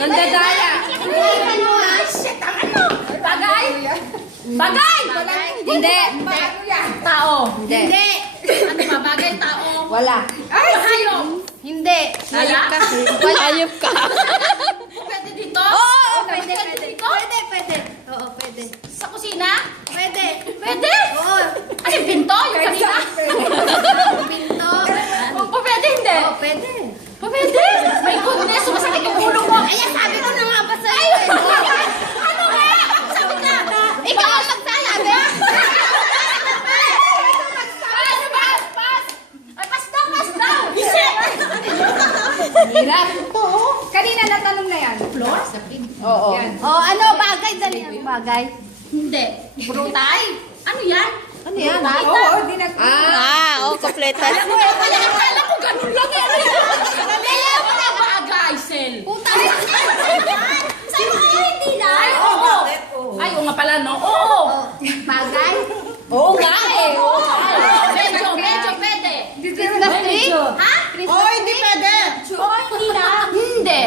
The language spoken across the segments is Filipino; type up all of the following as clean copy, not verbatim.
Nandadaya. Shit, ang ano? Bagay? Bagay! Hindi. Tao. Hindi. Ano ba? Bagay, tao. Wala. Ay, hayop. Hindi. Hayop ka. Hayop ka. Pwede dito? Oo, pwede. dito? Pwede. Oo, pwede. Sa kusina? Pwede. Pwede? Oo. Ay, pinto? Yung kanina? Pinto. O pwede, hindi? Oo, pwede. O pwede? My goodness, sumasakit yung ulo mo. Ayan, sabi ko na nga ba sa'yo eh. Ano nga? Sabi ka. Ikaw ang magsasabi. Ano ba? Pass! Ay, pass daw! Hirap. Kanina natanong na yan. Floor? Oo. Oh, ano bagay? Dali ang bagay. Hindi. Brutay? Ano yan? Ano yan? Oo, di na. Kompleto. Akala ko ganun lang yan. Dali mo na bagay, Sel. Puta. Sabi ko hindi na. Ay, oo. Ay, oo nga pala, no? Oo. Bagay? Oo nga eh. Oo nga eh. Medyo pwede. Christmas tree? Ha? Oh, hindi pwede. Oo, hindi na. Hindi.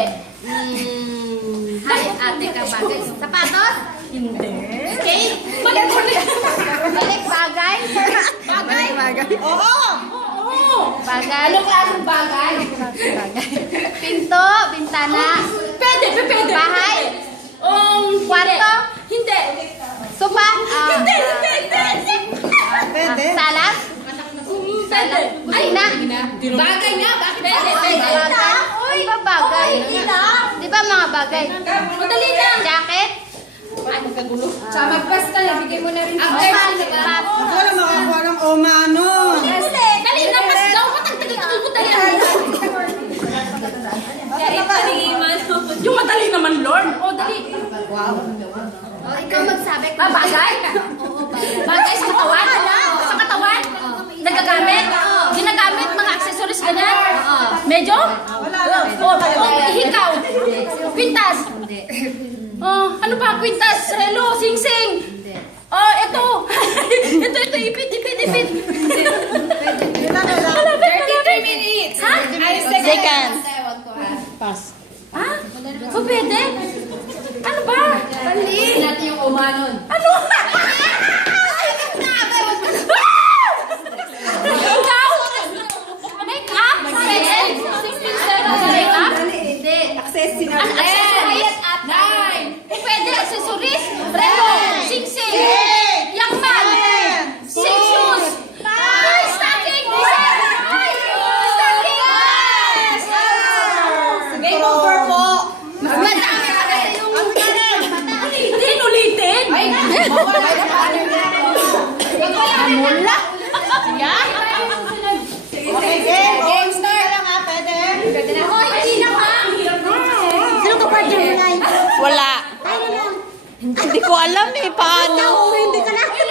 Hay, ate ka bagay. Sapatos? Hindi. Cake? Balik ulit. Balik bagay? Bagay? Oo. Bagay? Anong klaseng bagay? Pinto? Bintana? Pwede. Bahay? Kwarto? Hindi. Sopa? Hindi. Salas? Pwede. Kusina? Bagay nga. Bakit pwede? Bagay? Uy, ba bagay? Di ba mga bagay? Madali lang. Jacket? Sa magpas ka lang, bigay mo na rin. Ang Wala makakuha ng omano. Dali na, mas daw. Matagtagal mo dali. Yung madali naman, Lord. O, dali. Oh, ikaw magsabi. Bagay? Oo, bagay. Bagay sa katawan? Sa katawan? Nagagamit? Ginagamit mga accessories ganyan? Medyo? Hikaw? Kwintas? Oh, ano ba? Kwintas? Relo? Sing-sing? Oh, ito. ito. Ipit. 33 minutes. Ha? Ay, Seconds. Pass. Ha? O, pwede? Ano ba? Hindi natin yung umanon. Ano? Ikaw? Make-up? Pwede? 16 seconds na make-up? Hindi. Access Ano? Accessories? 9. Pwede accessories? Relo? Sing-sing? Yakman? Sing shoes? Ay, stocking! Ay, stocking! Game over po. Mas madami ka kasi yung Ulitin! Ay, mula. yan? Okay, game start. Pwede na. Hoy, hindi na ba? Sino ka partner mo na? Wala. Hindi ko alam eh. Paano? Hindi ka